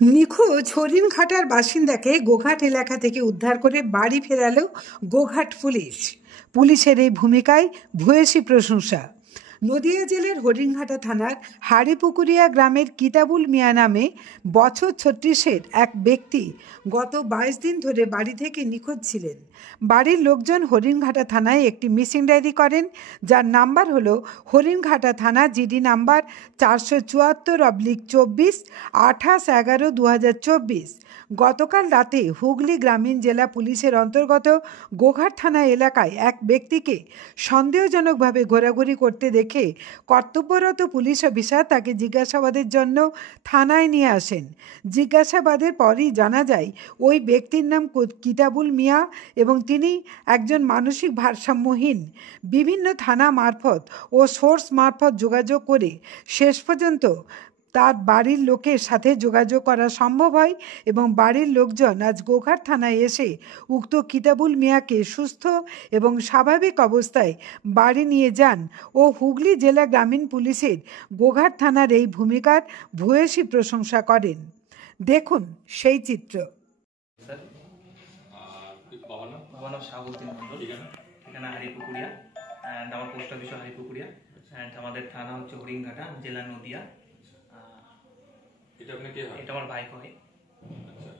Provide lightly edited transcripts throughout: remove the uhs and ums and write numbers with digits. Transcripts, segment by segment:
নিখোঁজ হরিণঘাটার বাসিন্দাকে গোঘাট এলাকা থেকে উদ্ধার করে বাড়ি ফেরালো গোঘাট পুলিশ। পুলিশের এই ভূমিকায় ভূয়সী প্রশংসা। নদিয়া জেলার হরিণঘাটা থানার হাড়িপুকুরিয়া গ্রামের কিতাবুল মিয়া নামে বছর 36-এর এক ব্যক্তি গত 22 দিন ধরে বাড়ি থেকে নিখোঁজ ছিলেন। বাড়ির লোকজন হরিণঘাটা থানায় একটি মিসিং ডায়েরি করেন, যার নাম্বার হলো হরিণঘাটা থানা জিডি নাম্বার 474/24 28/11/2024। গতকাল রাতে হুগলি গ্রামীণ জেলা পুলিশের অন্তর্গত গোঘাট থানা এলাকায় এক ব্যক্তিকে সন্দেহজনকভাবে ঘোরাঘুরি করতে দেখে কর্তব্যরত পুলিশ অফিসার তাকে জিজ্ঞাসাবাদের জন্য থানায় নিয়ে আসেন। জিজ্ঞাসাবাদের পরই জানা যায় ওই ব্যক্তির নাম কিতাবুল মিয়া এবং তিনি একজন মানসিক ভারসাম্যহীন। বিভিন্ন থানা মারফত ও সোর্স মারফত যোগাযোগ করে শেষ পর্যন্ত তার বাড়ির লোকের সাথে যোগাযোগ করা সম্ভব হয় এবং বাড়ির লোকজন আজ গোঘাট থানায় এসে উক্ত কিতাবুল মিয়াকে সুস্থ এবং স্বাভাবিক অবস্থায় বাড়ি নিয়ে যান ও হুগলি জেলা গ্রামীণ পুলিশের গোঘাট থানার এই ভূমিকার ভূয়সী প্রশংসা করেন। দেখুন সেই চিত্র। হাড়িপুকুরিয়া এন্ড আমার পোস্ট অফিস হাড়িপুকুরিয়া এন্ড আমাদের থানা হচ্ছে হরিণঘাটা, জেলা নদিয়া। এটা আপনার কে হয়? এটা আমার ভাই হয়। আচ্ছা,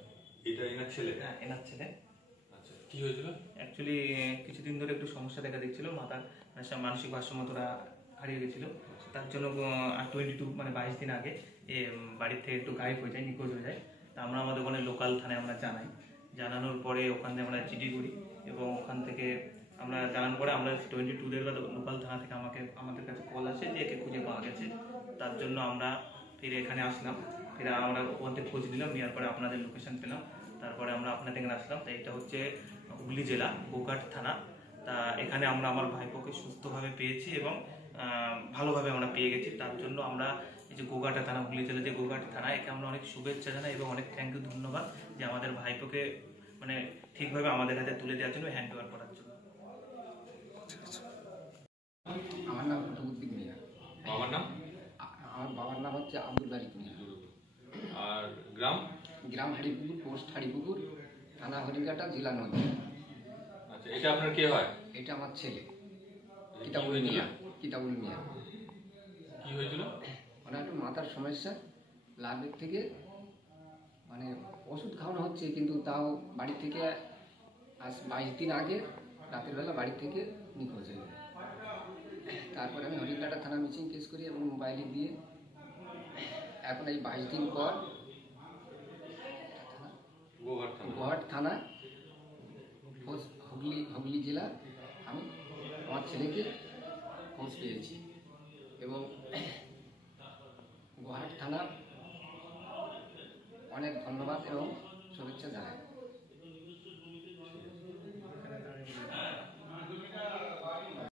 এটা এনার ছেলে? হ্যাঁ, এনার ছেলে। আচ্ছা, কি হয়েছিল? অ্যাকচুয়ালি কিছুদিন ধরে একটু সমস্যা দেখা দিচ্ছিল, মাথার মানসিক ভারসাম্যতা হারিয়ে গেছিল। তার জন্য 22 মানে 22 দিন আগে বাড়ির থেকে একটু গায়েব হয়ে যায়, নিখোঁজ হয়ে যায়। তা আমরা আমাদের ওখানে লোকাল থানায় আমরা জানাই। জানানোর পরে ওখান থেকে আমরা জিডি করি এবং ওখান থেকে আমরা জানানোর পরে আমরা 22 লোকাল থানা থেকে আমাদের কাছে কল আসে যে একে খুঁজে পাওয়া গেছে। তার জন্য আমরা ফিরে এখানে আসলাম। ফিরে আমরা ওখান থেকে খোঁজ নিলাম, নেওয়ার পরে আপনাদের লোকেশন পেলাম। তারপরে আমরা আপনাদের এখানে আসলাম। তাই এটা হচ্ছে হুগলি জেলা গোঘাট থানা। তা এখানে আমরা আমার ভাইপোকে সুস্থভাবে পেয়েছি এবং ভালোভাবে আমরা পেয়ে গেছি। তার জন্য আমরা এই যে গোঘাটা থানা, হুগলি জেলা যে গোঘাট থানা, একে আমরা অনেক শুভেচ্ছা জানাই এবং অনেক থ্যাংক ইউ, ধন্যবাদ যে আমাদের ভাইপোকে মানে ঠিকভাবে আমাদের হাতে তুলে দেওয়ার জন্য, হ্যান্ড ওভার করার জন্য। আমার নাম কুতুবুদ্দিন মিয়া। বাবার নাম? আমার বাবার নাম হচ্ছে আব্দুল বারিক মিয়া। আর গ্রাম? গ্রাম হাড়িপুকুর, পোস্ট হাড়িপুকুর, থানা হরিণঘাটা, জেলা নদিয়া। আচ্ছা, এটা আপনার কে হয়? এটা আমার ছেলে কিতাবুল মিয়া। কিতাবুল মিয়া কি হয়েছিল? ওনার একটু মাথার সমস্যা, লাভের থেকে মানে ওষুধ খাওয়ানো হচ্ছে, কিন্তু তাও বাড়ি থেকে আজ 22 দিন আগে রাতের বেলা বাড়ি থেকে নিখোঁজ হয়ে যায়। তারপরে আমি হরিণঘাটা থানা মিসিং কেস করি এবং মোবাইলে দিয়ে এখন এই 22 দিন পর গোঘাট থানা হুগলি জেলা আমি আমার ছেলেকে খোঁজ পেয়েছি এবং গোঘাট থানা অনেক ধন্যবাদ এবং